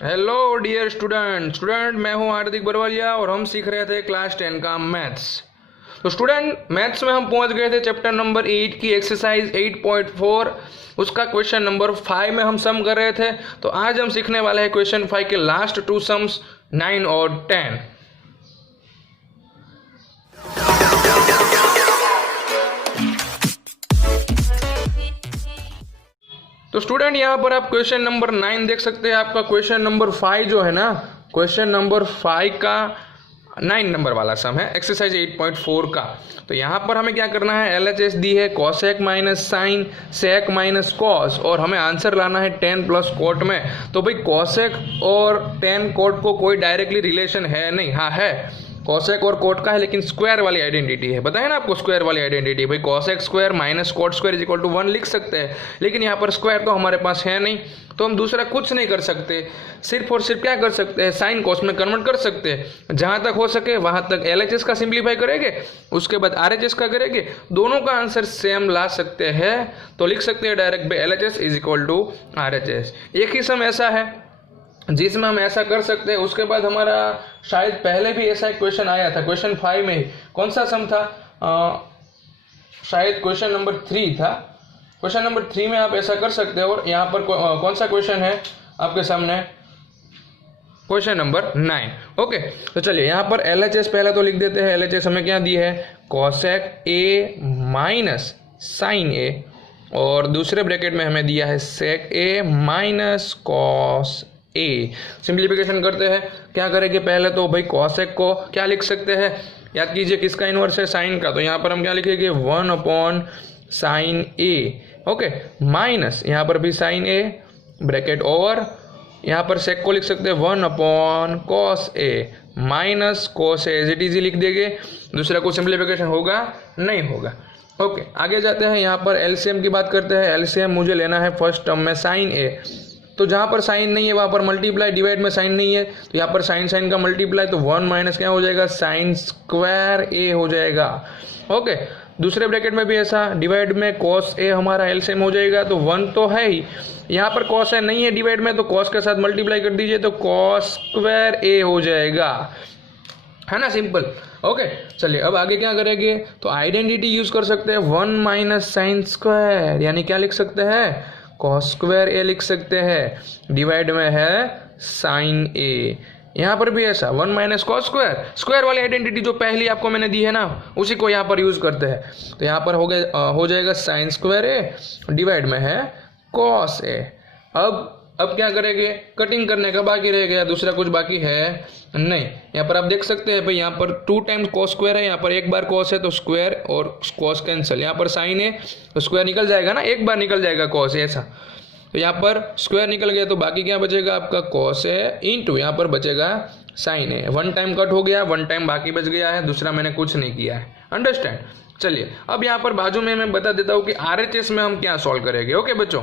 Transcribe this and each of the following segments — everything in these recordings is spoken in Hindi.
हेलो डियर स्टूडेंट मैं हूं हार्दिक बरवालिया और हम सीख रहे थे क्लास 10 का मैथ्स। तो स्टूडेंट मैथ्स में हम पहुंच गए थे चैप्टर नंबर 8 की एक्सरसाइज 8.4, उसका क्वेश्चन नंबर 5 में हम सम कर रहे थे। तो आज हम सीखने वाले हैं क्वेश्चन 5 के लास्ट टू सम्स 9 और 10। तो स्टूडेंट यहाँ पर आप क्वेश्चन नंबर 9 देख सकते हैं। आपका क्वेश्चन नंबर 5 जो है ना, क्वेश्चन नंबर 5 का 9 नंबर वाला सम है एक्सरसाइज 8.4 का। तो यहाँ पर हमें क्या करना है, LHS दी है cosec minus sine sec minus cos, और हमें आंसर लाना है टेन प्लस कोट में। तो भाई कॉसेक और टेन कोट को कोई डायरेक्टली रिलेशन है नहीं, हाँ है, कॉसेक और कोट का है, लेकिन स्क्वायर वाली आइडेंटिटी है। बताया ना आपको स्क्वायर वाली आइडेंटिटी, भाई cosec square minus cot square is equal to 1 लिख सकते हैं, लेकिन यहाँ पर स्क्वायर तो हमारे पास है नहीं, तो हम दूसरा कुछ नहीं कर सकते। सिर्फ और सिर्फ क्या कर सकते हैं, साइन कॉस में कन्वर्ट कर सकते हैं। जहाँ तक हो सके वहाँ तक LHS का सिंप्लीफाई करेंगे, उसके बाद RHS का करेंगे, दोनों का आंसर सेम ला सकते हैं। तो लिख सकते हैं डायरेक्ट भाई LHS is equal to RHS। एक ही सम ऐसा है जिसमें हम ऐसा कर सकते हैं। उसके बाद हमारा शायद पहले भी ऐसा एक क्वेश्चन आया था क्वेश्चन 5 में ही। कौन सा सम था, शायद क्वेश्चन नंबर 3 था। क्वेश्चन नंबर 3 में आप ऐसा कर सकते हो। और यहाँ पर कौन सा क्वेश्चन है आपके सामने, क्वेश्चन नंबर 9। ओके, तो चलिए यहाँ पर LHS पहले तो लिख देते हैं। LHS हमें क्या दी है, cosec A minus sine A, और दूसरे ब्रैकेट में हमें दिया है sec A minus cos A। Simplification करते हैं, क्या करेंगे, पहले तो भाई कॉसेक को क्या लिख सकते हैं, याद कीजिए किसका इन्वर्स है, साइन का। तो यहाँ पर हम क्या लिखेंगे, 1 upon sine A। Okay, minus यहाँ पर भी साइन A, ब्रैकेट ओवर, यहाँ पर सेक को लिख सकते हैं 1 upon cos A minus cos A, as it is लिख देंगे। दूसरा को सिंप्लीफिकेशन होगा नहीं होगा। ओके, आगे जाते हैं। यहाँ पर LCM की बात करते हैं। LCM मुझे लेना है फर्स्ट टर्म में साइन A, तो जहाँ पर साइन नहीं है वहाँ पर मल्टीप्लाई, डिवाइड में साइन नहीं है तो यहाँ पर साइन साइन का मल्टीप्लाई, तो 1 माइनस क्या हो जाएगा, साइन स्क्वायर A हो जाएगा। ओके, दूसरे ब्रैकेट में भी ऐसा, डिवाइड में कॉस A हमारा LCM हो जाएगा, तो 1 तो है ही, यहाँ पर कॉस A नहीं है डिवाइड में, तो कॉस के साथ मल्टीप्लाई कर दीजिए तो कॉस स्क्वायर A हो जाएगा, है ना, सिंपल। ओके, चलिए अब आगे क्या करेंगे, तो आइडेंटिटी यूज कर सकते हैं 1 माइनस साइन स्क्वायर, यानी क्या लिख सकते हैं, कॉस स्क्वायर A लिख सकते हैं, डिवाइड में है साइन A। यहाँ पर भी ऐसा 1 माइनस कॉस स्क्वायर, स्क्वायर वाली आइडेंटिटी जो पहली आपको मैंने दी है ना, उसी को यहाँ पर यूज करते हैं। तो यहाँ पर हो जाएगा साइन स्क्वायर A, डिवाइड में है कॉस A। अब क्या करेंगे, कटिंग करने का बाकी रह गया, दूसरा कुछ बाकी है नहीं। यहाँ पर आप देख सकते हैं भाई, यहाँ पर 2 टाइम्स कॉस स्क्वायर है, यहाँ पर एक बार कॉस है तो स्क्वायर और कॉस कैंसिल, यहाँ पर साइन है तो स्क्वायर निकल जाएगा ना, एक बार निकल जाएगा कॉस ऐसा, तो यहाँ पर स्क्वायर निकल गया, तो बाकी क्या बचेगा आपका कॉस है इंटू यहाँ पर बचेगा साइन है। 1 टाइम कट हो गया, 1 टाइम बाकी बच गया है, दूसरा मैंने कुछ नहीं किया है। अंडरस्टैंड। चलिए अब यहाँ पर बाजू में मैं बता देता हूँ कि RHS में हम क्या सॉल्व करेंगे। ओके बच्चों,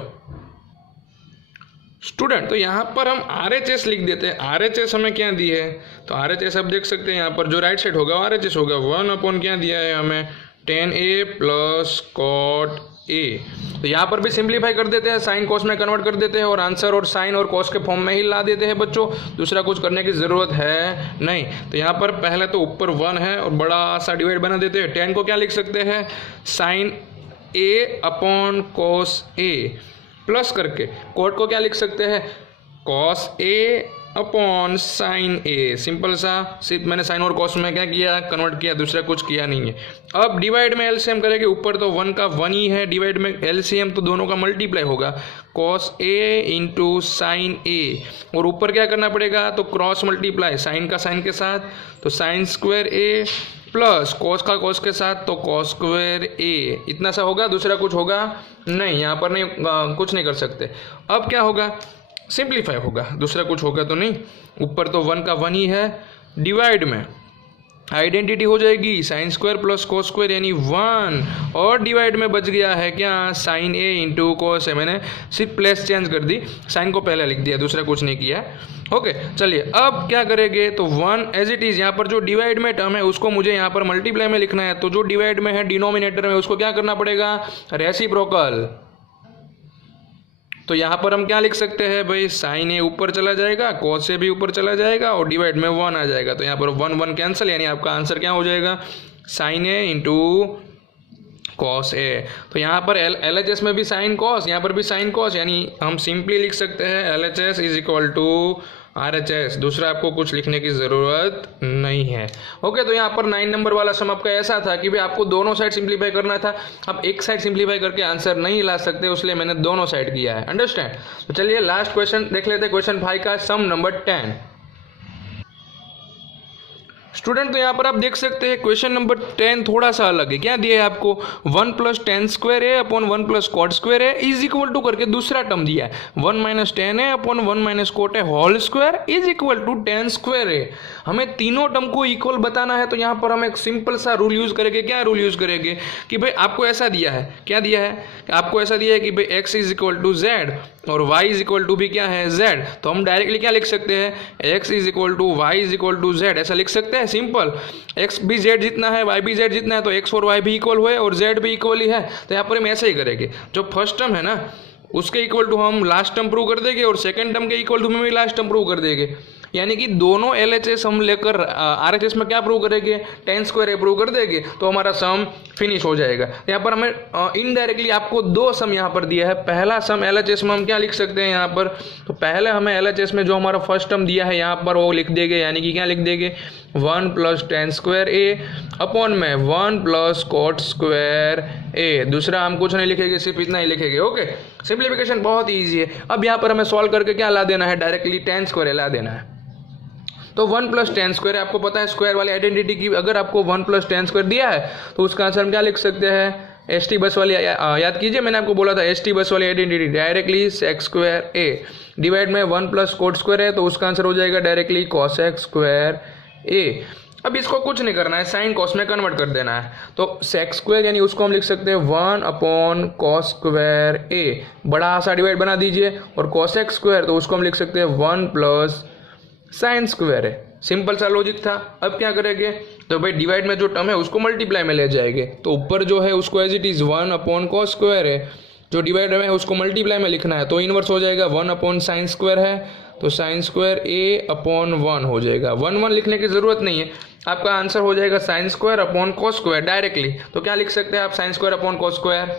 स्टूडेंट, तो यहाँ पर हम RHS लिख देते हैं। RHS हमें क्या दी है, तो RHS आप देख सकते हैं, यहाँ पर जो राइट साइड होगा RHS होगा 1 अपॉन क्या दिया है हमें, tan A plus cot A। तो यहाँ पर भी सिंप्लीफाई कर देते हैं, साइन कॉस में कन्वर्ट कर देते हैं, और आंसर और साइन और कॉस के फॉर्म में ही ला देते हैं बच्चों, दूसरा कुछ करने की ज़रूरत है नहीं। तो यहाँ पर पहले तो ऊपर 1 है और बड़ा सा डिवाइड बना देते हैं। tan को क्या लिख सकते हैं, sine A upon cos A, plus करके कोट को क्या लिख सकते हैं, cos A upon sine A। Simple सा, सिर्फ मैंने साइन और कॉस में क्या किया, कन्वर्ट किया, दूसरा कुछ किया नहीं है। अब डिवाइड में LCM करेंगे, ऊपर तो 1 का 1 ही है, डिवाइड में LCM तो दोनों का मल्टीप्लाई होगा, cos A into sine A, और ऊपर क्या करना पड़ेगा, तो क्रॉस मल्टीप्लाई, साइन का साइन के साथ, तो sine square A plus cos का कॉस के साथ, तो कॉस स्क्वायर A। इतना सा होगा, दूसरा कुछ होगा नहीं, यहाँ पर नहीं कुछ नहीं कर सकते। अब क्या होगा, सिंप्लीफाई होगा, दूसरा कुछ होगा तो नहीं। ऊपर तो 1 का 1 ही है, डिवाइड में आइडेंटिटी हो जाएगी sine square plus cos square यानी 1, और डिवाइड में बच गया है क्या, sine A into cos A। मैंने सिर्फ प्लेस चेंज कर दी, साइन को पहले लिख दिया, दूसरा कुछ नहीं किया। ओके, चलिए अब क्या करेंगे, तो 1 एज इट इज़, यहाँ पर जो डिवाइड में टर्म है उसको मुझे यहाँ पर मल्टीप्लाई में लिखना है, तो जो डिवाइड में है डिनोमिनेटर में उसको क्या करना पड़ेगा, रेसिप्रोकल तो यहाँ पर हम क्या लिख सकते हैं भाई, साइन ए ऊपर चला जाएगा, कॉस ए भी ऊपर चला जाएगा और डिवाइड में 1 आ जाएगा। तो यहाँ पर 1 1 कैंसिल, यानी आपका आंसर क्या हो जाएगा, sign A into cos A. तो यहाँ पर LHS में भी साइन कॉस, यहाँ पर भी साइन कॉस, यानी हम सिंपली लिख सकते हैं LHS is equal to RHS। दूसरा आपको कुछ लिखने की ज़रूरत नहीं है। ओके, तो यहाँ पर 9 नंबर वाला सम आपका ऐसा था कि भाई आपको दोनों साइड सिंप्लीफाई करना था। आप एक साइड सिंप्लीफाई करके आंसर नहीं ला सकते, इसलिए मैंने दोनों साइड किया है। अंडरस्टैंड। तो चलिए लास्ट क्वेश्चन देख लेते हैं, क्वेश्चन 5 का सम नंबर 10। स्टूडेंट, तो यहाँ पर आप देख सकते हैं क्वेश्चन नंबर 10 थोड़ा सा अलग है। क्या दिया है आपको, 1 + tan square A upon 1 + cot square A is equal to करके दूसरा टर्म दिया है 1 - tan A upon 1 - cot A whole square is equal to tan square A. हमें तीनों टर्म को इक्वल बताना है, तो यहाँ पर हम एक सिंपल सा रूल यूज करेंगे। क्या रूल यूज करेंगे कि भाई आपको ऐसा दिया है, क्या दिया है, आपको ऐसा दिया है कि भाई x is equal to z और y इज इक्वल टू भी क्या है, z। तो हम डायरेक्टली क्या लिख सकते हैं, x is equal to y is equal to z, ऐसा लिख सकते हैं। सिंपल, x भी z जितना है, y भी z जितना है, तो x और y भी इक्वल हुए और z भी इक्वल ही है। तो यहाँ पर हम ऐसे ही करेंगे, जो फर्स्ट टर्म है ना उसके इक्वल टू हम लास्ट टर्म प्रूव कर देंगे और सेकंड टर्म के इक्वल टू में भी लास्ट टर्म प्रूव कर देंगे। यानी कि दोनों LHS हम लेकर RHS में क्या प्रूव करेंगे, tan स्क्वायर ए प्रूव कर देंगे, तो हमारा सम फिनिश हो जाएगा। यहाँ पर हमें इनडायरेक्टली आपको 2 सम यहाँ पर दिया है। पहला सम LHS में हम क्या लिख सकते हैं यहाँ पर, तो पहले हमें LHS में जो हमारा फर्स्ट टर्म दिया है यहाँ पर वो लिख देंगे, यानी कि क्या लिख देंगे, 1 + tan स्क्वायर ए अपॉन में 1 + cot स्क्वायर ए। दूसरा हम कुछ नहीं लिखेंगे, सिर्फ इतना ही लिखेंगे। ओके, सिंप्लीफिकेशन बहुत ईजी है। अब यहाँ पर हमें सॉल्व करके क्या ला देना है, डायरेक्टली tan स्क्वायर ए ला देना है। तो 1 + tan स्क्वायर, आपको पता है स्क्वायर वाली आइडेंटिटी की, अगर आपको 1 + tan स्क्वायर दिया है तो उसका आंसर हम क्या लिख सकते हैं, ST बस वाली याद कीजिए, मैंने आपको बोला था ST बस वाली आइडेंटिटी, डायरेक्टली sec स्क्वायर ए डिवाइड में 1 + cot स्क्वायर है, तो उसका आंसर हो जाएगा डायरेक्टली cosec स्क्वायर ए। अब इसको कुछ नहीं करना है, साइन कॉस में कन्वर्ट कर देना है। तो sec स्क्वायर यानी उसको हम लिख सकते हैं 1 / cos स्क्वायर ए, बड़ा सा डिवाइड बना दीजिए, और cosec स्क्वायर तो उसको हम लिख सकते हैं 1 + साइन स्क्वायर है। सिंपल सा लॉजिक था। अब क्या करेंगे, तो भाई डिवाइड में जो टर्म है उसको मल्टीप्लाई में ले जाएंगे, तो ऊपर जो है उसको as it is 1 / cos square है, जो डिवाइड में है उसको मल्टीप्लाई में लिखना है, तो इनवर्स हो जाएगा 1 / साइन स्क्वायर है, तो साइन स्क्वायर ए अपॉन 1 हो जाएगा। 1 1 लिखने की जरूरत नहीं है, आपका आंसर हो जाएगा sine square upon cos square directly. तो क्या लिख सकते हैं आप, sine square upon cos square,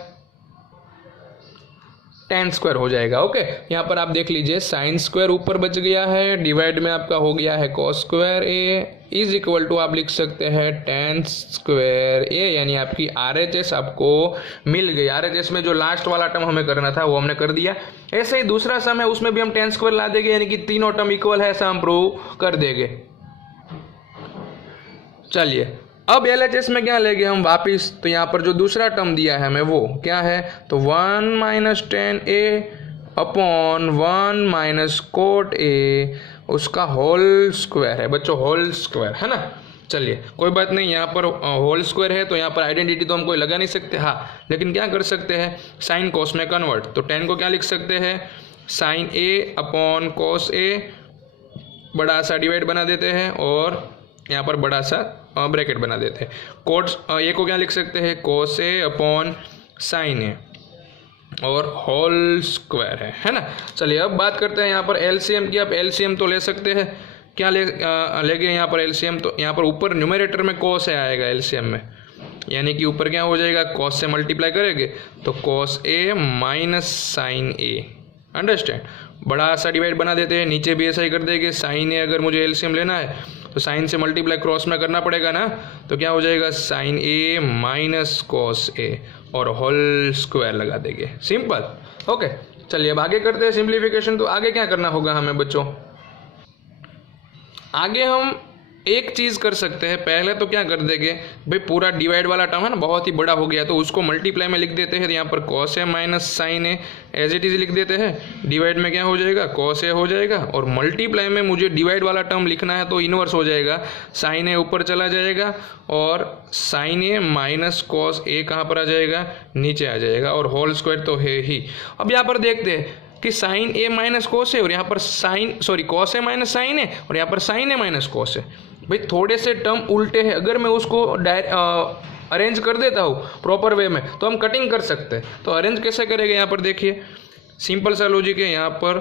tan square हो जाएगा। ओके, यहाँ पर आप देख लीजिए साइन स्क्वायर ऊपर बच गया है, डिवाइड में आपका हो गया है cos square A is equal to आप लिख सकते हैं tan स्क्वायर ए, यानी आपकी RHS आपको मिल गई। RHS में जो लास्ट वाला टर्म हमें करना था वो हमने कर दिया। ऐसे ही दूसरा सम है, उसमें भी हम tan स्क्वायर ला देंगे, यानी कि तीनों टर्म इक्वल है, ऐसा हम प्रूव कर देंगे। चलिए, अब LHS में क्या लेंगे हम वापिस, तो यहाँ पर जो दूसरा टर्म दिया है हमें वो क्या है, तो 1 - tan ए अपॉन 1 - cot ए, उसका होल स्क्वायर है बच्चों, होल स्क्वायर है ना। चलिए कोई बात नहीं, यहाँ पर होल स्क्वायर है तो यहाँ पर आइडेंटिटी तो हम कोई लगा नहीं सकते, हाँ, लेकिन क्या कर सकते हैं, साइन कॉस में कन्वर्ट। तो tan को क्या लिख सकते हैं, साइन ए अपॉन cos ए, बड़ा सा डिवाइड बना देते हैं और यहाँ पर बड़ा सा ब्रैकेट बना देते हैं। कोट ए को क्या लिख सकते हैं, cos ए अपॉन साइन ए और होल स्क्वायर है ना। चलिए अब बात करते हैं यहाँ पर LCM की। आप LCM तो ले सकते हैं, क्या लेंगे यहाँ पर LCM, तो यहाँ पर ऊपर न्यूमरेटर में cos ए आएगा LCM में, यानी कि ऊपर क्या हो जाएगा, cos से मल्टीप्लाई करेंगे तो cos A minus sine A. Understand, बड़ा सा डिवाइड बना देते हैं, नीचे भी ऐसा ही कर देंगे। साइन ए अगर मुझे LCM लेना है तो साइन से मल्टीप्लाई क्रॉस में करना पड़ेगा ना, तो क्या हो जाएगा, साइन ए माइनस cos ए और होल स्क्वायर लगा देंगे। सिंपल। ओके, चलिए अब आगे करते हैं सिंप्लीफिकेशन। तो आगे क्या करना होगा हमें बच्चों, आगे हम एक चीज़ कर सकते हैं। पहले तो क्या कर देंगे भाई, पूरा डिवाइड वाला टर्म है ना बहुत ही बड़ा हो गया, तो उसको मल्टीप्लाई में लिख देते हैं। तो यहाँ पर cos A minus sine A as it is लिख देते हैं। डिवाइड में क्या हो जाएगा, cos ए हो जाएगा, और मल्टीप्लाई में मुझे डिवाइड वाला टर्म लिखना है तो इनवर्स हो जाएगा, साइन ए ऊपर चला जाएगा और साइन ए माइनस cos ए कहाँ पर आ जाएगा, नीचे आ जाएगा, और होल स्क्वायर तो है ही। अब यहाँ पर देखते हैं कि साइन ए माइनस cos ए और यहाँ पर cos ए माइनस साइन ए और यहाँ पर साइन ए माइनस cos ए। भाई थोड़े से टर्म उल्टे हैं, अगर मैं उसको अरेंज कर देता हूँ प्रॉपर वे में तो हम कटिंग कर सकते हैं। तो अरेंज कैसे करेंगे, यहाँ पर देखिए सिंपल सा लॉजिक है यहाँ पर।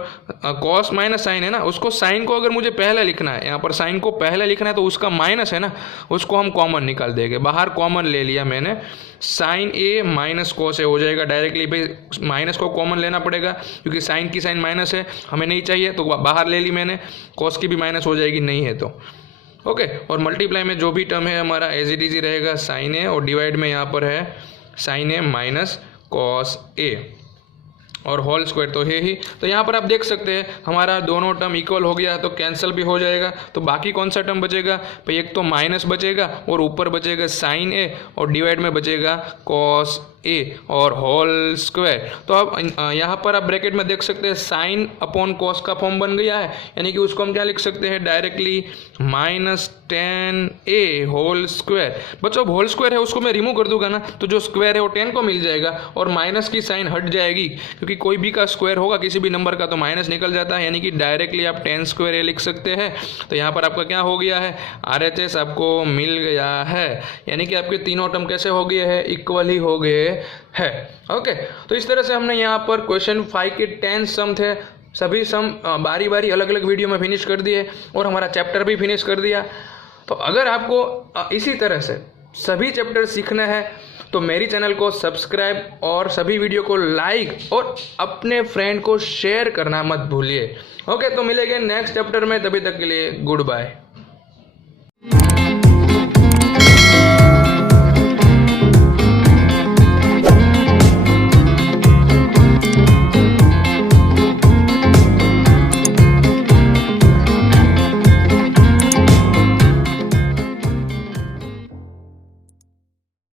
कॉस माइनस साइन है ना, उसको साइन को अगर मुझे पहले लिखना है, यहाँ पर साइन को पहले लिखना है तो उसका माइनस है ना, उसको हम कॉमन निकाल देंगे। बाहर कॉमन ले लिया मैंने, sign A minus cos A हो जाएगा डायरेक्टली। भाई माइनस को कॉमन लेना पड़ेगा क्योंकि साइन की साइन माइनस है, हमें नहीं चाहिए तो बाहर ले ली मैंने। कॉस की भी माइनस हो जाएगी, नहीं है तो ओके। और मल्टीप्लाई में जो भी टर्म है हमारा एज इट इज ही रहेगा साइन ए, और डिवाइड में यहाँ पर है sign A minus cos A, और होल स्क्वायर तो है ही। तो यहाँ पर आप देख सकते हैं हमारा दोनों टर्म इक्वल हो गया तो कैंसिल भी हो जाएगा। तो बाकी कौन सा टर्म बचेगा भाई, एक तो माइनस बचेगा और ऊपर बचेगा साइन ए, और डिवाइड में बचेगा कॉस ए और होल स्क्वायर। तो अब यहाँ पर आप ब्रैकेट में देख सकते हैं साइन अपॉन कॉस का फॉर्म बन गया है, यानी कि उसको हम क्या लिख सकते हैं directly minus 10a whole square. बच्चों होल स्क्वायर है उसको मैं रिमूव कर दूंगा ना, तो जो स्क्वायर है वो 10 को मिल जाएगा और माइनस की साइन हट जाएगी, क्योंकि कोई भी का स्क्वायर होगा किसी भी नंबर का तो माइनस निकल जाता है, यानी कि डायरेक्टली आप 10 स्क्वायर ए लिख सकते हैं। तो यहाँ पर आपका क्या हो गया है, RHS आपको मिल गया है, यानी कि आपके तीनों टर्म कैसे हो गए हैं, इक्वल ही हो गए है। ओके, तो इस तरह से हमने यहाँ पर क्वेश्चन 5 के 10 सम थे, सभी सम बारी बारी अलग अलग वीडियो में फिनिश कर दिए और हमारा चैप्टर भी फिनिश कर दिया। तो अगर आपको इसी तरह से सभी चैप्टर सीखने हैं तो मेरी चैनल को सब्सक्राइब और सभी वीडियो को लाइक और अपने फ्रेंड को शेयर करना मत भूलिए। ओके, तो मिलेंगे नेक्स्ट चैप्टर में, तभी तक के लिए गुड बाय।